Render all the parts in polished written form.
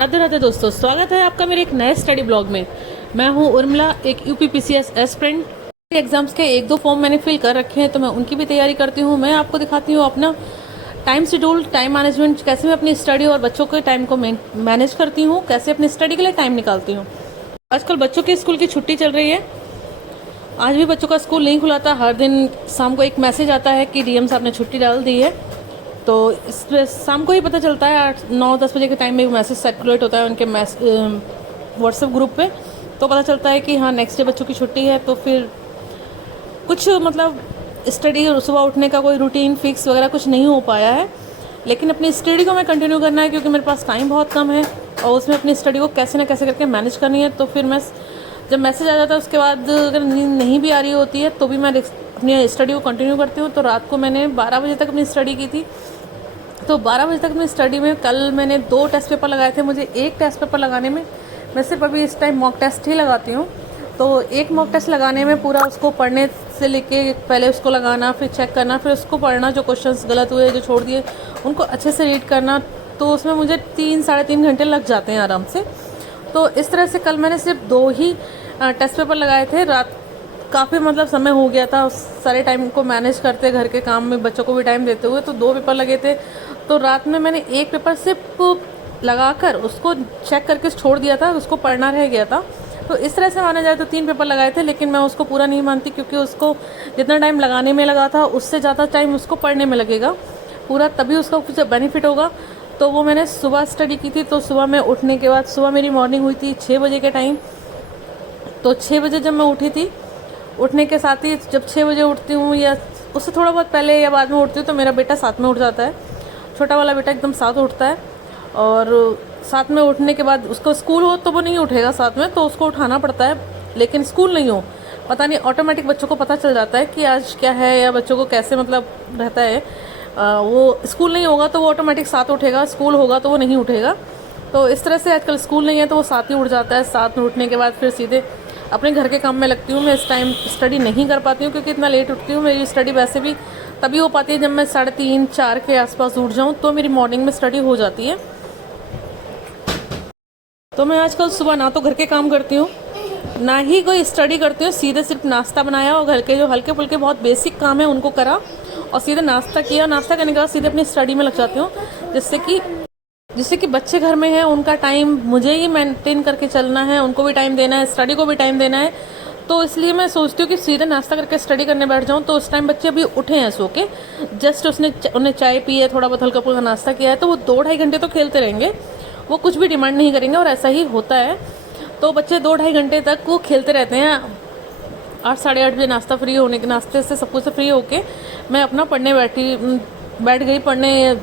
राधे राधे दोस्तों, स्वागत है आपका मेरे एक नए स्टडी ब्लॉग में। मैं हूं उर्मिला, एक यूपीपीसीएस एस्पिरेंट। एग्जाम्स के एक दो फॉर्म मैंने फिल कर रखे हैं, तो मैं उनकी भी तैयारी करती हूं। मैं आपको दिखाती हूं अपना टाइम शेड्यूल, टाइम मैनेजमेंट, कैसे मैं अपनी स्टडी और बच्चों के टाइम को मैनेज करती हूँ, कैसे अपनी स्टडी के लिए टाइम निकालती हूँ। आजकल बच्चों की स्कूल की छुट्टी चल रही है। आज भी बच्चों का स्कूल नहीं खुला था। हर दिन शाम को एक मैसेज आता है कि डीएम साहब ने छुट्टी डाल दी है, तो इस शाम को ही पता चलता है। 8-9-10 बजे के टाइम में एक मैसेज सर्कुलेट होता है उनके व्हाट्सएप ग्रुप पे, तो पता चलता है कि हाँ नेक्स्ट डे बच्चों की छुट्टी है। तो फिर कुछ मतलब स्टडी, सुबह उठने का कोई रूटीन फिक्स वगैरह कुछ नहीं हो पाया है, लेकिन अपनी स्टडी को मैं कंटिन्यू करना है क्योंकि मेरे पास टाइम बहुत कम है और उसमें अपनी स्टडी को कैसे ना कैसे करके मैनेज करनी है। तो फिर मैं जब मैसेज आ जाता है उसके बाद अगर नींद नहीं भी आ रही होती है तो भी मैं अपनी स्टडी को कंटिन्यू करती हूँ। तो रात को मैंने 12 बजे तक अपनी स्टडी की थी। तो 12 बजे तक अपनी स्टडी में कल मैंने 2 टेस्ट पेपर लगाए थे। मुझे एक टेस्ट पेपर लगाने में, मैं सिर्फ अभी इस टाइम मॉक टेस्ट ही लगाती हूँ, तो एक मॉक टेस्ट लगाने में पूरा उसको पढ़ने से लेके पहले उसको लगाना, फिर चेक करना, फिर उसको पढ़ना, जो क्वेश्चंस गलत हुए जो छोड़ दिए उनको अच्छे से रीड करना, तो उसमें मुझे 3-3.5 घंटे लग जाते हैं आराम से। तो इस तरह से कल मैंने सिर्फ 2 ही टेस्ट पेपर लगाए थे। रात काफ़ी मतलब समय हो गया था उस सारे टाइम को मैनेज करते, घर के काम में बच्चों को भी टाइम देते हुए, तो 2 पेपर लगे थे। तो रात में मैंने एक पेपर सिर्फ लगाकर उसको चेक करके छोड़ दिया था, उसको पढ़ना रह गया था। तो इस तरह से माना जाए तो 3 पेपर लगाए थे, लेकिन मैं उसको पूरा नहीं मानती क्योंकि उसको जितना टाइम लगाने में लगा था उससे ज़्यादा टाइम उसको पढ़ने में लगेगा पूरा, तभी उसका कुछ बेनिफिट होगा। तो वो मैंने सुबह स्टडी की थी। तो सुबह में उठने के बाद, सुबह मेरी मॉर्निंग हुई थी 6 बजे के टाइम। तो 6 बजे जब मैं उठी थी, उठने के साथ ही जब 6 बजे उठती हूँ या उससे थोड़ा बहुत पहले या बाद में उठती हूँ, तो मेरा बेटा साथ में उठ जाता है। छोटा वाला बेटा एकदम साथ उठता है, और साथ में उठने के बाद उसको स्कूल हो तो वो नहीं उठेगा साथ में, तो उसको उठाना पड़ता है। लेकिन स्कूल नहीं हो, पता नहीं ऑटोमेटिक बच्चों को पता चल जाता है कि आज क्या है, या बच्चों को कैसे मतलब रहता है। वो स्कूल नहीं होगा तो वो ऑटोमेटिक साथ उठेगा, स्कूल होगा तो वो नहीं उठेगा। तो इस तरह से आजकल स्कूल नहीं है तो वो साथ ही उठ जाता है। साथ में उठने के बाद फिर सीधे अपने घर के काम में लगती हूँ। मैं इस टाइम स्टडी नहीं कर पाती हूँ क्योंकि इतना लेट उठती हूँ। मेरी स्टडी वैसे भी तभी हो पाती है जब मैं 3:30-4 के आसपास उठ जाऊँ, तो मेरी मॉर्निंग में स्टडी हो जाती है। तो मैं आजकल सुबह ना तो घर के काम करती हूँ, ना ही कोई स्टडी करती हूँ। सीधे सिर्फ नाश्ता बनाया और घर के जो हल्के फुल्के बहुत बेसिक काम है उनको करा और सीधे नाश्ता किया। नाश्ता करने के बाद सीधे अपनी स्टडी में लग जाती हूँ, जिससे कि बच्चे घर में हैं, उनका टाइम मुझे ही मेंटेन करके चलना है, उनको भी टाइम देना है, स्टडी को भी टाइम देना है। तो इसलिए मैं सोचती हूँ कि सीधे नाश्ता करके स्टडी करने बैठ जाऊँ। तो उस टाइम बच्चे अभी उठे हैं सो के, जस्ट उन्हें चाय पी है, थोड़ा बहुत हल्का फुल्का नाश्ता किया है, तो वो 2-2.5 घंटे तो खेलते रहेंगे, वो कुछ भी डिमांड नहीं करेंगे, और ऐसा ही होता है। तो बच्चे 2-2.5 घंटे तक वो खेलते रहते हैं। 8-8:30 बजे नाश्ता फ्री होने के, नाश्ते से सब कुछ से फ्री होके मैं अपना पढ़ने बैठ गई पढ़ने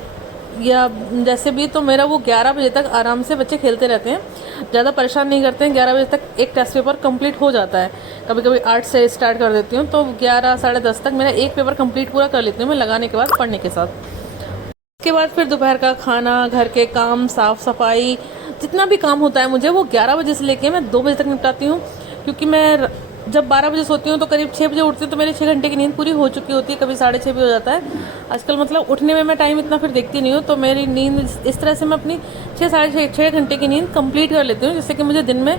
या जैसे भी। तो मेरा वो 11 बजे तक आराम से बच्चे खेलते रहते हैं, ज़्यादा परेशान नहीं करते हैं। 11 बजे तक एक टेस्ट पेपर कंप्लीट हो जाता है। कभी कभी 8 से स्टार्ट कर देती हूँ, तो 11-10:30 तक मेरा एक पेपर कंप्लीट पूरा कर लेती हूँ मैं, लगाने के बाद पढ़ने के साथ। उसके बाद फिर दोपहर का खाना, घर के काम, साफ़ सफाई, जितना भी काम होता है मुझे, वो 11 बजे से लेके मैं 2 बजे तक निपटाती हूँ। क्योंकि मैं जब 12 बजे सोती हूँ तो करीब 6 बजे उठती हूँ, तो मेरे 6 घंटे की नींद पूरी हो चुकी होती है। कभी 6:30 भी हो जाता है। आजकल मतलब उठने में मैं टाइम इतना फिर देखती नहीं हूँ, तो मेरी नींद इस तरह से मैं अपनी 6-6.5 घंटे की नींद कंप्लीट कर लेती हूँ, जिससे कि मुझे दिन में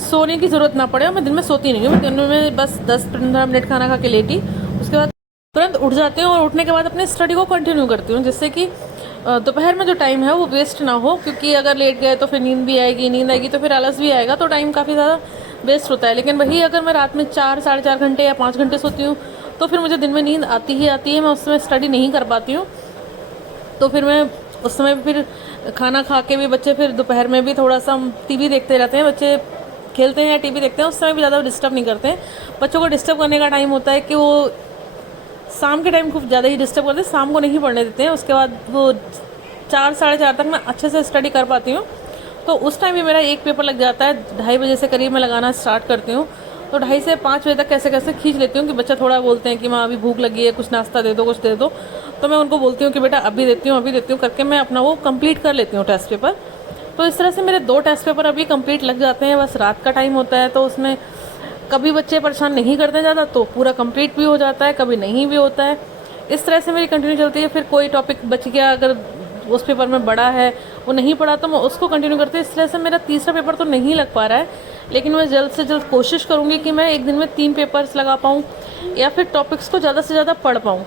सोने की ज़रूरत ना पड़े। और मैं दिन में सोती नहीं हूँ, मैं दिन में बस 10-15 मिनट खाना खा के लेटी, उसके बाद तुरंत उठ जाती हूँ और उठने के बाद अपनी स्टडी को कंटिन्यू करती हूँ, जिससे कि दोपहर में जो टाइम है वो वेस्ट ना हो। क्योंकि अगर लेट गए तो फिर नींद आएगी तो फिर आलस भी आएगा, तो टाइम काफ़ी ज़्यादा वेस्ट होता है। लेकिन वही अगर मैं रात में 4-4.5 घंटे या 5 घंटे सोती हूँ तो फिर मुझे दिन में नींद आती ही आती है, मैं उस समय स्टडी नहीं कर पाती हूँ। तो फिर मैं उस समय फिर खाना खा के भी बच्चे फिर दोपहर में भी थोड़ा सा टीवी देखते रहते हैं, बच्चे खेलते हैं या टीवी देखते हैं, उस समय भी ज़्यादा डिस्टर्ब नहीं करते हैं। बच्चों को डिस्टर्ब करने का टाइम होता है कि वो शाम के टाइम खूब ज़्यादा ही डिस्टर्ब करते हैं, शाम को नहीं पढ़ने देते हैं। उसके बाद वो 4-4:30 तक मैं अच्छे से स्टडी कर पाती हूँ। तो उस टाइम भी मेरा एक पेपर लग जाता है। 2:30 बजे से करीब मैं लगाना स्टार्ट करती हूँ, तो 2:30 से 5 बजे तक कैसे कैसे खींच लेती हूँ कि बच्चा थोड़ा बोलते हैं कि माँ अभी भूख लगी है, कुछ नाश्ता दे दो, कुछ दे दो। तो मैं उनको बोलती हूँ कि बेटा अभी देती हूँ करके मैं अपना वो कंप्लीट कर लेती हूँ टेस्ट पेपर। तो इस तरह से मेरे 2 टेस्ट पेपर अभी कंप्लीट लग जाते हैं। बस रात का टाइम होता है, तो उसमें कभी बच्चे परेशान नहीं करते ज़्यादा, तो पूरा कंप्लीट भी हो जाता है, कभी नहीं भी होता है। इस तरह से मेरी कंटिन्यू चलती है। फिर कोई टॉपिक बच गया, अगर उस पेपर में बड़ा है वो नहीं पढ़ा तो मैं उसको कंटिन्यू करती हूँ। इस तरह से मेरा तीसरा पेपर तो नहीं लग पा रहा है, लेकिन मैं जल्द से जल्द कोशिश करूँगी कि मैं एक दिन में 3 पेपर्स लगा पाऊँ या फिर टॉपिक्स को ज़्यादा से ज़्यादा पढ़ पाऊँ।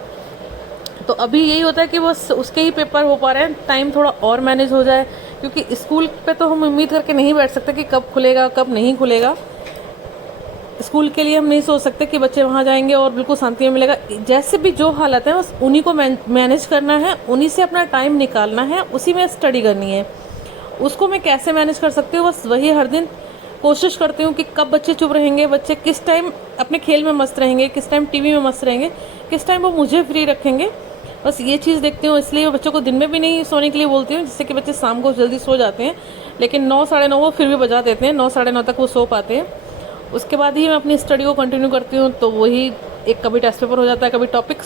तो अभी यही होता है कि बस उसके ही पेपर हो पा रहे हैं, टाइम थोड़ा और मैनेज हो जाए, क्योंकि स्कूल पे तो हम उम्मीद करके नहीं बैठ सकते कि कब खुलेगा कब नहीं खुलेगा। स्कूल के लिए हम नहीं सोच सकते कि बच्चे वहाँ जाएंगे और बिल्कुल शांति में मिलेगा। जैसे भी जो हालत है बस उन्हीं को मैनेज करना है, उन्हीं से अपना टाइम निकालना है, उसी में स्टडी करनी है। उसको मैं कैसे मैनेज कर सकती हूँ, बस वही हर दिन कोशिश करती हूँ कि कब बच्चे चुप रहेंगे, बच्चे किस टाइम अपने खेल में मस्त रहेंगे, किस टाइम टीवी में मस्त रहेंगे, किस टाइम वो मुझे फ्री रखेंगे। बस ये चीज़ देखती हूँ, इसलिए बच्चों को दिन में भी नहीं सोने के लिए बोलती हूँ, जिससे कि बच्चे शाम को जल्दी सो जाते हैं। लेकिन 9 साढ़े 9 वो फिर भी बजा देते हैं, 9 साढ़े 9 तक वो सो पाते हैं। उसके बाद ही मैं अपनी स्टडी को कंटिन्यू करती हूँ। तो वही एक कभी टेस्ट पेपर हो जाता है, कभी टॉपिक्स